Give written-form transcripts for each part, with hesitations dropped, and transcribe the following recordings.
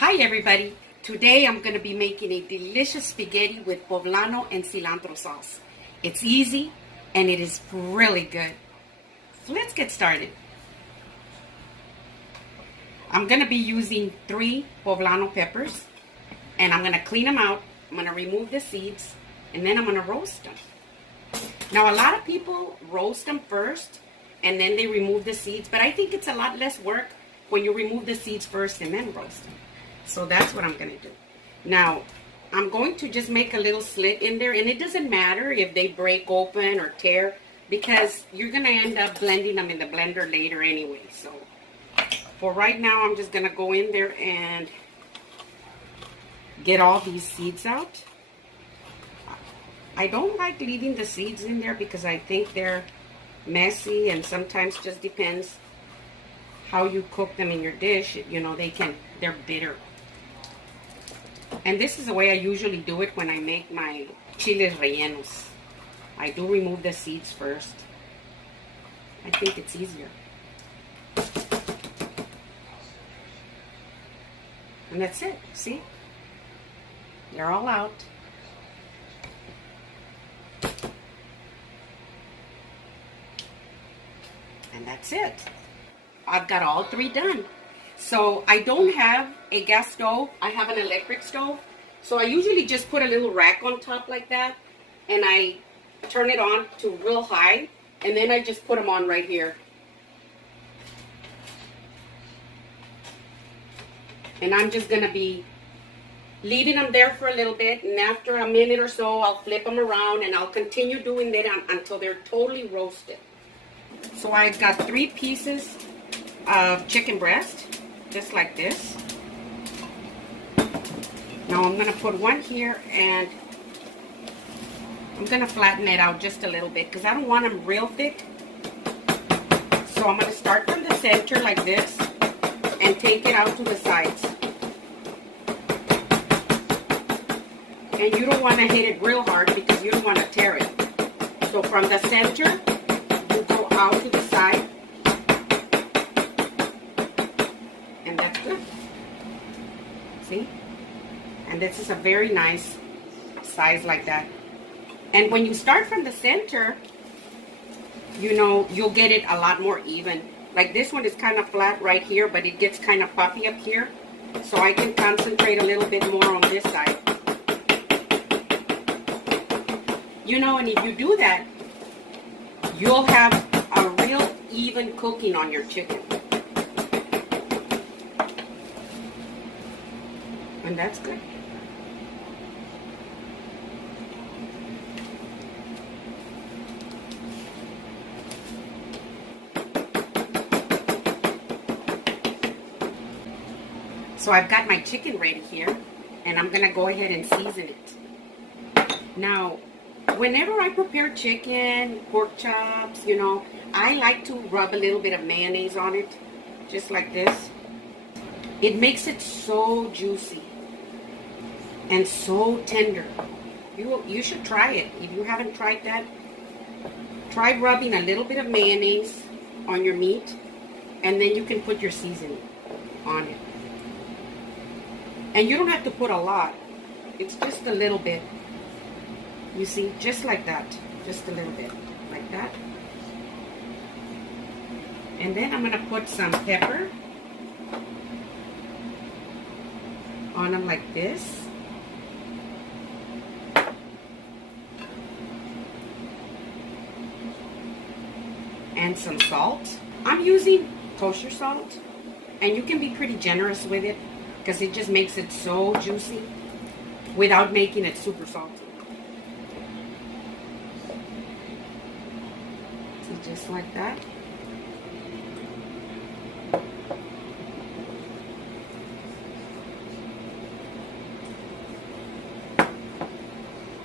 Hi everybody, today I'm going to be making a delicious spaghetti with poblano and cilantro sauce. It's easy and it is really good. So let's get started. I'm going to be using 3 poblano peppers and I'm going to clean them out. I'm going to remove the seeds and then I'm going to roast them. Now a lot of people roast them first and then they remove the seeds, but I think it's a lot less work when you remove the seeds first and then roast them. So that's what I'm going to do. Now, I'm going to just make a little slit in there, and it doesn't matter if they break open or tear, because you're going to end up blending them in the blender later anyway. So, for right now, I'm just going to go in there and get all these seeds out. I don't like leaving the seeds in there because I think they're messy, and sometimes just depends how you cook them in your dish. You know, they're bitter. And this is the way I usually do it when I make my chiles rellenos. I do remove the seeds first. I think it's easier. And that's it, see? They're all out. And that's it. I've got all 3 done. So I don't have a gas stove, I have an electric stove. So I usually just put a little rack on top like that and I turn it on to real high and then I just put them on right here. And I'm just going to be leaving them there for a little bit, and after a minute or so I'll flip them around and I'll continue doing that until they're totally roasted. So I've got 3 pieces of chicken breast, just like this. Now I'm going to put one here and I'm going to flatten it out just a little bit because I don't want them real thick. So I'm going to start from the center like this and take it out to the sides. And you don't want to hit it real hard because you don't want to tear it. So from the center, you go out to the side. And that's good. See? And this is a very nice size like that. And when you start from the center, you know, you'll get it a lot more even. Like this one is kind of flat right here, but it gets kind of puffy up here. So I can concentrate a little bit more on this side. You know, and if you do that, you'll have a real even cooking on your chicken. And that's good. So I've got my chicken ready here, and I'm going to go ahead and season it. Now, whenever I prepare chicken, pork chops, you know, I like to rub a little bit of mayonnaise on it, just like this. It makes it so juicy and so tender. You should try it. If you haven't tried that, try rubbing a little bit of mayonnaise on your meat, and then you can put your seasoning on it. And you don't have to put a lot. It's just a little bit. You see, just like that. Just a little bit. Like that. And then I'm going to put some pepper on them like this. And some salt. I'm using kosher salt. And you can be pretty generous with it because it just makes it so juicy without making it super salty. See, just like that.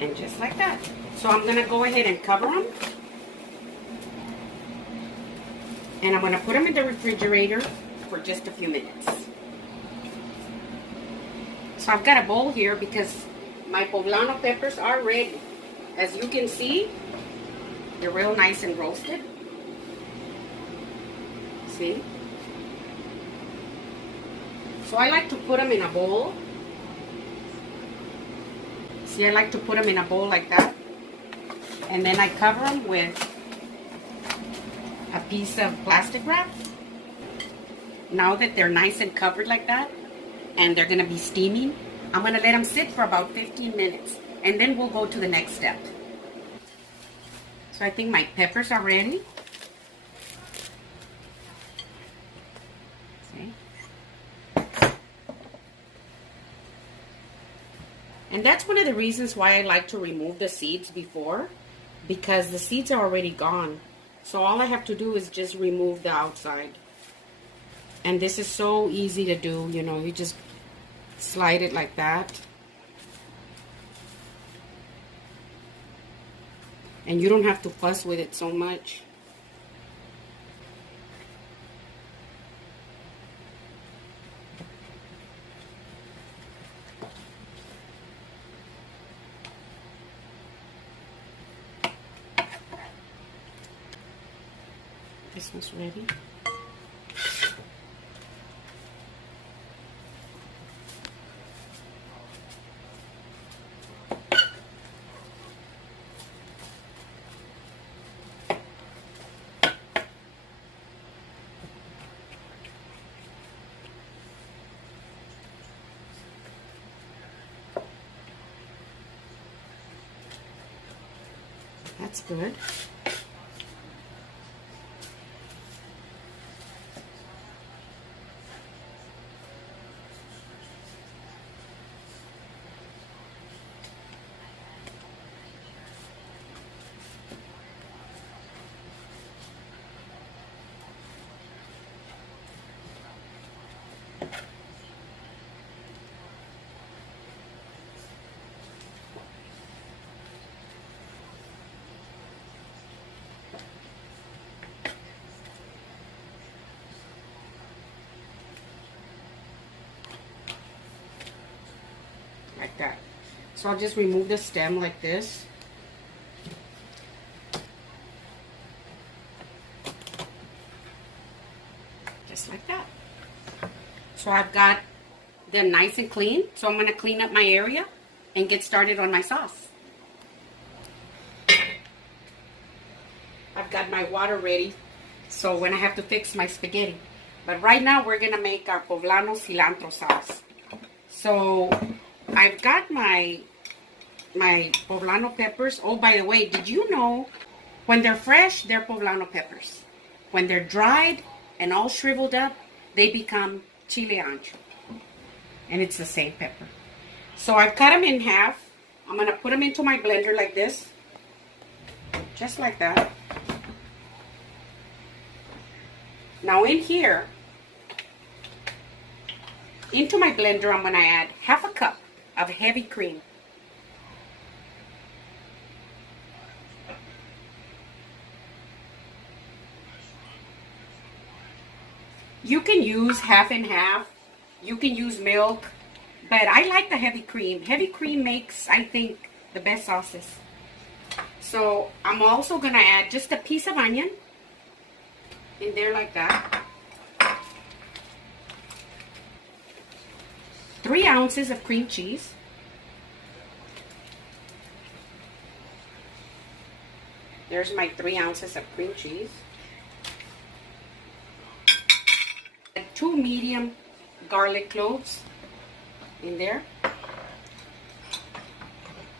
And just like that. So I'm going to go ahead and cover them. And I'm going to put them in the refrigerator for just a few minutes. So I've got a bowl here because my poblano peppers are ready. As you can see, they're real nice and roasted. See? So I like to put them in a bowl. See, I like to put them in a bowl like that. And then I cover them with a piece of plastic wrap. Now that they're nice and covered like that, and they're gonna be steaming, I'm gonna let them sit for about 15 minutes, and then we'll go to the next step. So I think my peppers are ready. See? And that's one of the reasons why I like to remove the seeds before, because the seeds are already gone. So all I have to do is just remove the outside. And this is so easy to do, you know, you just slide it like that. And you don't have to fuss with it so much. This one's ready. That's good. Like that. So I'll just remove the stem like this. Just like that. So I've got them nice and clean. So I'm going to clean up my area and get started on my sauce. I've got my water ready, so when I have to fix my spaghetti. But right now we're going to make our poblano cilantro sauce. So I've got my poblano peppers. Oh, by the way, did you know when they're fresh, they're poblano peppers. When they're dried and all shriveled up, they become cilantro. And it's the same pepper. So I've cut them in half. I'm going to put them into my blender like this. Just like that. Now in here, into my blender, I'm going to add half a cup of heavy cream. You can use half and half. You can use milk. But I like the heavy cream. Heavy cream makes, I think, the best sauces. So I'm also going to add just a piece of onion in there like that. 3 ounces of cream cheese. There's my 3 ounces of cream cheese. 2 medium garlic cloves in there.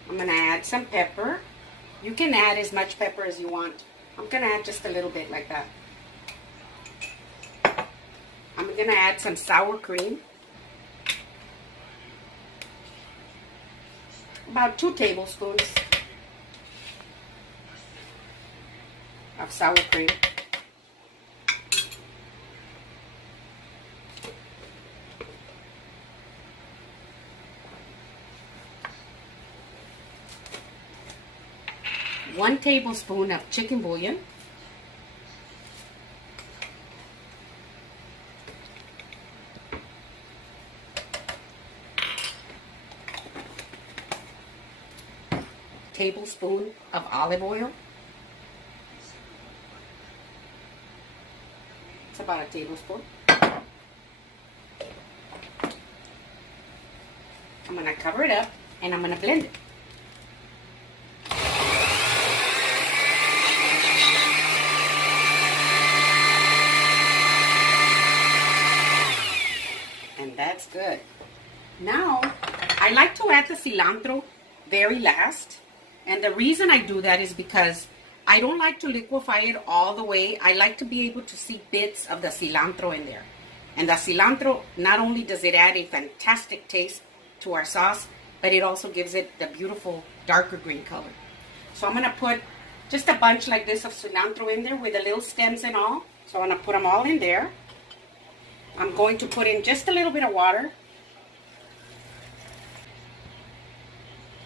I'm going to add some pepper. You can add as much pepper as you want. I'm going to add just a little bit like that. I'm going to add some sour cream. About 2 tablespoons of sour cream. One tablespoon of chicken bouillon. Tablespoon of olive oil. It's about a tablespoon. I'm gonna cover it up and I'm gonna blend it. And that's good. Now, I like to add the cilantro very last. And the reason I do that is because I don't like to liquefy it all the way. I like to be able to see bits of the cilantro in there. And the cilantro, not only does it add a fantastic taste to our sauce, but it also gives it the beautiful darker green color. So I'm gonna put just a bunch like this of cilantro in there with the little stems and all. So I'm gonna put them all in there. I'm going to put in just a little bit of water.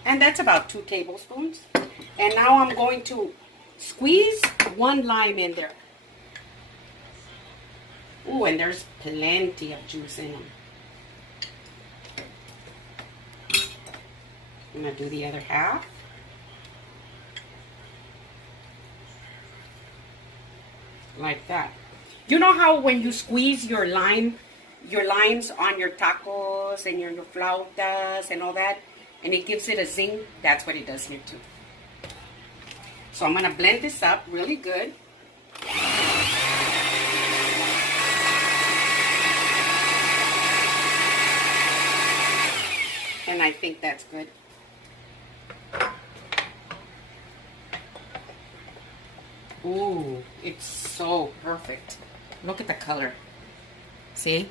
And that's about 2 tablespoons. And now I'm going to squeeze 1 lime in there. Ooh, and there's plenty of juice in them. I'm going to do the other half. Like that. You know how when you squeeze your limes on your tacos and your flautas and all that, and it gives it a zing? That's what it does here too. So I'm going to blend this up really good. And I think that's good. Ooh, it's so perfect. Look at the color. See?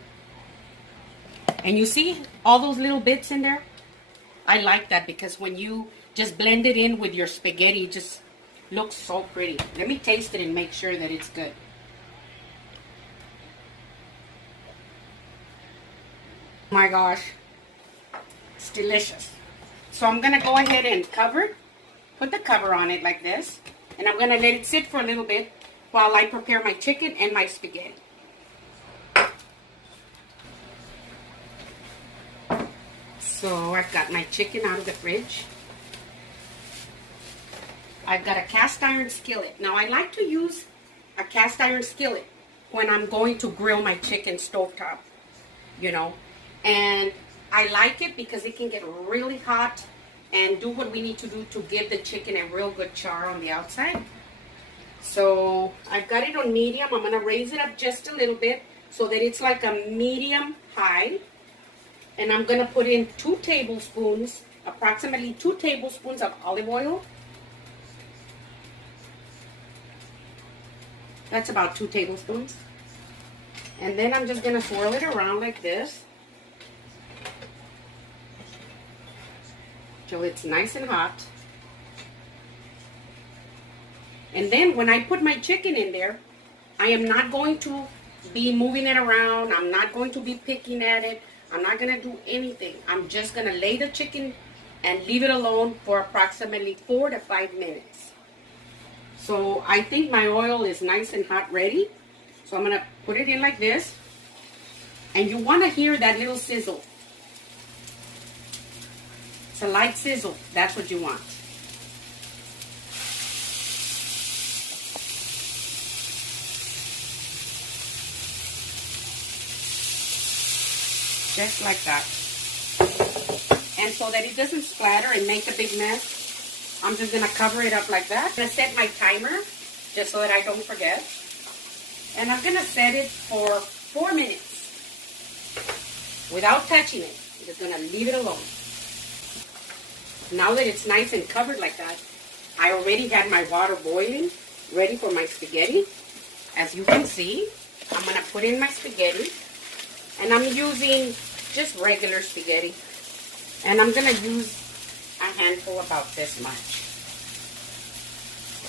And you see all those little bits in there? I like that because when you just blend it in with your spaghetti, it just looks so pretty. Let me taste it and make sure that it's good. Oh my gosh. It's delicious. So I'm going to go ahead and put the cover on it like this. And I'm going to let it sit for a little bit while I prepare my chicken and my spaghetti. So I've got my chicken out of the fridge. I've got a cast iron skillet. Now I like to use a cast iron skillet when I'm going to grill my chicken stovetop, you know. And I like it because it can get really hot and do what we need to do to give the chicken a real good char on the outside. So I've got it on medium. I'm going to raise it up just a little bit so that it's like a medium high. And I'm going to put in 2 tablespoons, approximately 2 tablespoons of olive oil. That's about 2 tablespoons. And then I'm just going to swirl it around like this till it's nice and hot. And then when I put my chicken in there, I am not going to be moving it around. I'm not going to be picking at it. I'm not going to do anything. I'm just going to lay the chicken and leave it alone for approximately 4 to 5 minutes. So I think my oil is nice and hot ready. So I'm going to put it in like this. And you want to hear that little sizzle. It's a light sizzle. That's what you want. Just like that. And so that it doesn't splatter and make a big mess, I'm just going to cover it up like that. I'm going to set my timer just so that I don't forget. And I'm going to set it for 4 minutes without touching it. I'm just going to leave it alone. Now that it's nice and covered like that, I already had my water boiling, ready for my spaghetti. As you can see, I'm going to put in my spaghetti. And I'm using just regular spaghetti. And I'm going to use a handful about this much.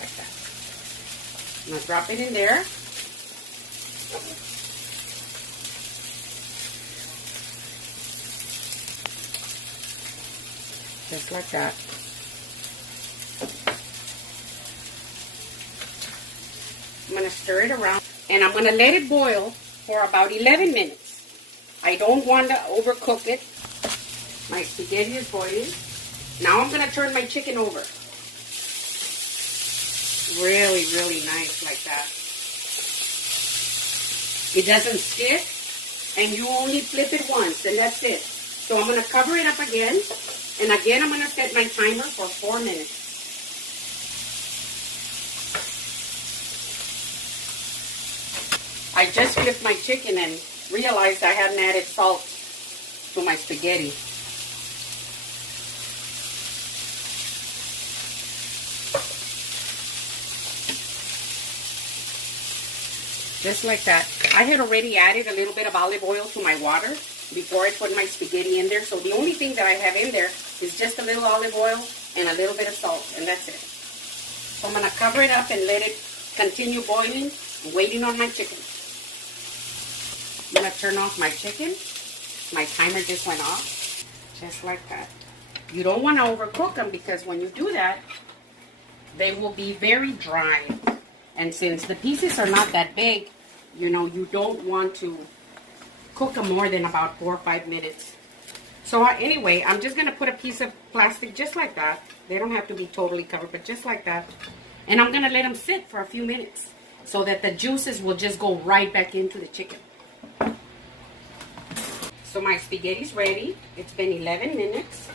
Like that. I'm going to drop it in there. Just like that. I'm going to stir it around. And I'm going to let it boil for about 11 minutes. I don't want to overcook it. My spaghetti is boiling. Now I'm going to turn my chicken over. Really, really nice like that. It doesn't stick, and you only flip it once, and that's it. So I'm going to cover it up again. And again, I'm going to set my timer for 4 minutes. I just flipped my chicken and realized I hadn't added salt to my spaghetti. Just like that. I had already added a little bit of olive oil to my water before I put my spaghetti in there. So the only thing that I have in there is just a little olive oil and a little bit of salt, and that's it. So I'm going to cover it up and let it continue boiling, waiting on my chicken. I'm going to turn off my chicken. My timer just went off, just like that. You don't want to overcook them because when you do that, they will be very dry. And since the pieces are not that big, you know, you don't want to cook them more than about 4 or 5 minutes. So anyway, I'm just going to put a piece of plastic just like that. They don't have to be totally covered, but just like that. And I'm going to let them sit for a few minutes so that the juices will just go right back into the chicken. So my spaghetti's ready. It's been 11 minutes.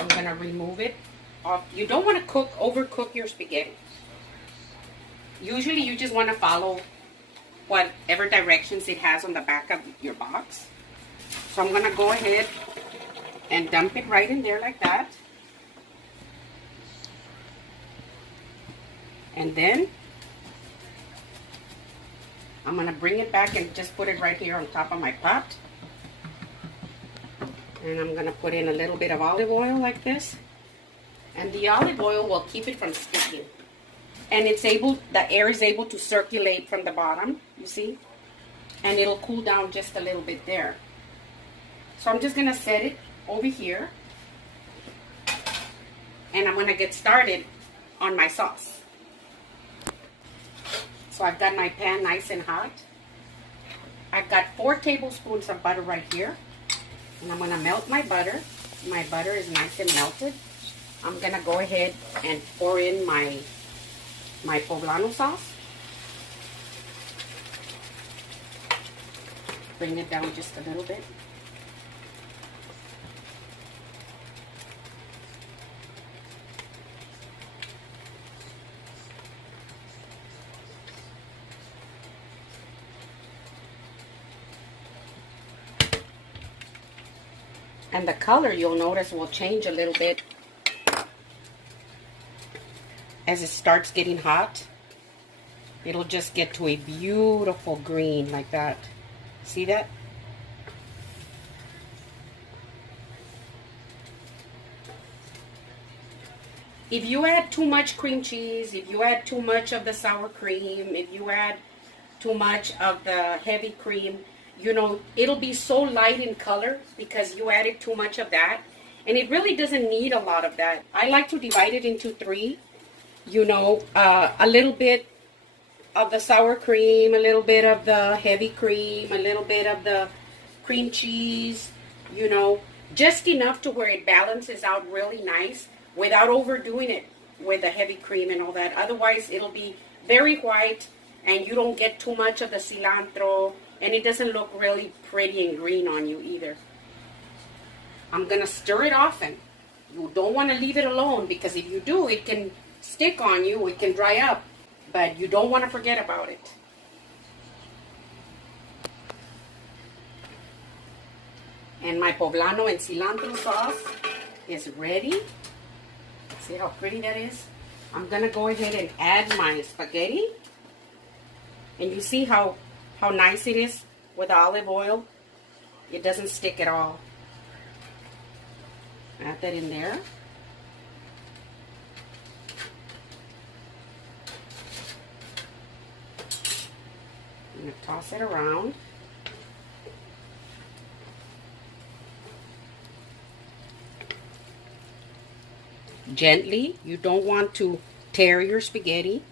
I'm going to remove it off. You don't want to overcook your spaghetti. Usually you just want to follow whatever directions it has on the back of your box. So I'm going to go ahead and dump it right in there like that. And then I'm going to bring it back and just put it right here on top of my pot. And I'm going to put in a little bit of olive oil like this. And the olive oil will keep it from sticking. And the air is able to circulate from the bottom, you see? And it'll cool down just a little bit there. So I'm just going to set it over here. And I'm going to get started on my sauce. So I've got my pan nice and hot. I've got 4 tablespoons of butter right here. And I'm going to melt my butter. My butter is nice and melted. I'm going to go ahead and pour in my poblano sauce. Bring it down just a little bit. And the color, you'll notice, will change a little bit as it starts getting hot. It'll just get to a beautiful green like that. See that? If you add too much cream cheese, if you add too much of the sour cream, if you add too much of the heavy cream, you know, it'll be so light in color because you added too much of that. And it really doesn't need a lot of that. I like to divide it into 3. You know, a little bit of the sour cream, a little bit of the heavy cream, a little bit of the cream cheese, you know, just enough to where it balances out really nice without overdoing it with the heavy cream and all that. Otherwise, it'll be very white and you don't get too much of the cilantro and it doesn't look really pretty and green on you either. I'm going to stir it often. You don't want to leave it alone because if you do, it can stick on you, it can dry up, but you don't want to forget about it. And my poblano and cilantro sauce is ready. See how pretty that is? I'm gonna go ahead and add my spaghetti. And you see how nice it is with the olive oil? It doesn't stick at all. Add that in there. I'm going to toss it around. Gently. You don't want to tear your spaghetti.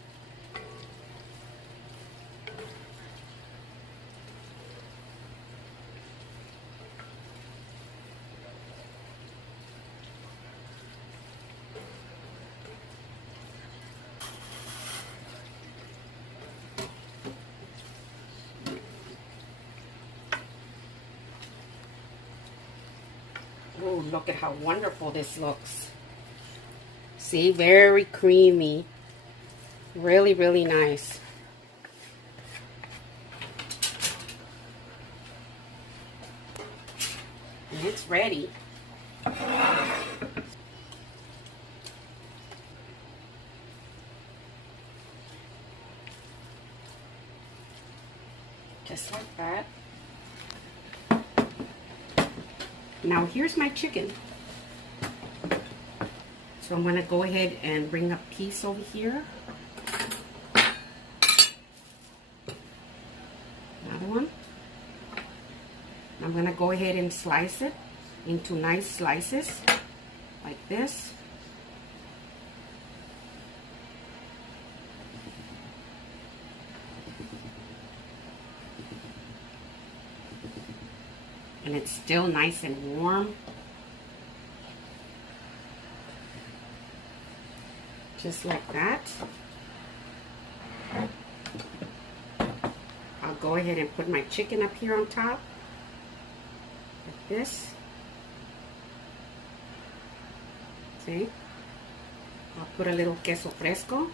Oh, look at how wonderful this looks. See, very creamy. Really, really nice. And it's ready. Just like that. Now here's my chicken. So I'm going to go ahead and bring a piece over here. Another one. I'm going to go ahead and slice it into nice slices like this. And it's still nice and warm. Just like that. I'll go ahead and put my chicken up here on top. Like this. See? I'll put a little queso fresco.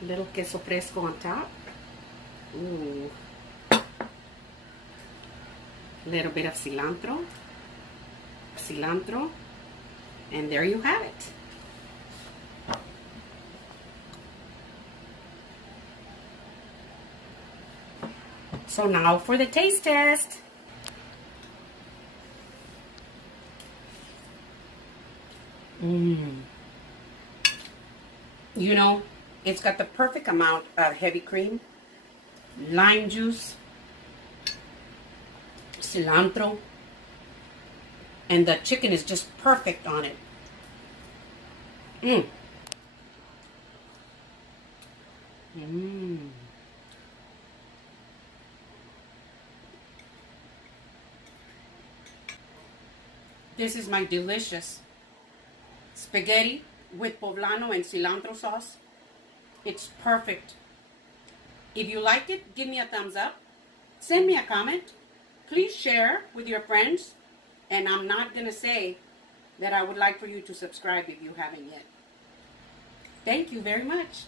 A little queso fresco on top. Ooh. A little bit of cilantro. Cilantro. And there you have it. So now for the taste test. You know, it's got the perfect amount of heavy cream, lime juice, cilantro, and the chicken is just perfect on it. This is my delicious spaghetti with poblano and cilantro sauce. It's perfect. If you liked it, give me a thumbs up. Send me a comment. Please share with your friends. And I'm not going to say that I would like for you to subscribe if you haven't yet. Thank you very much.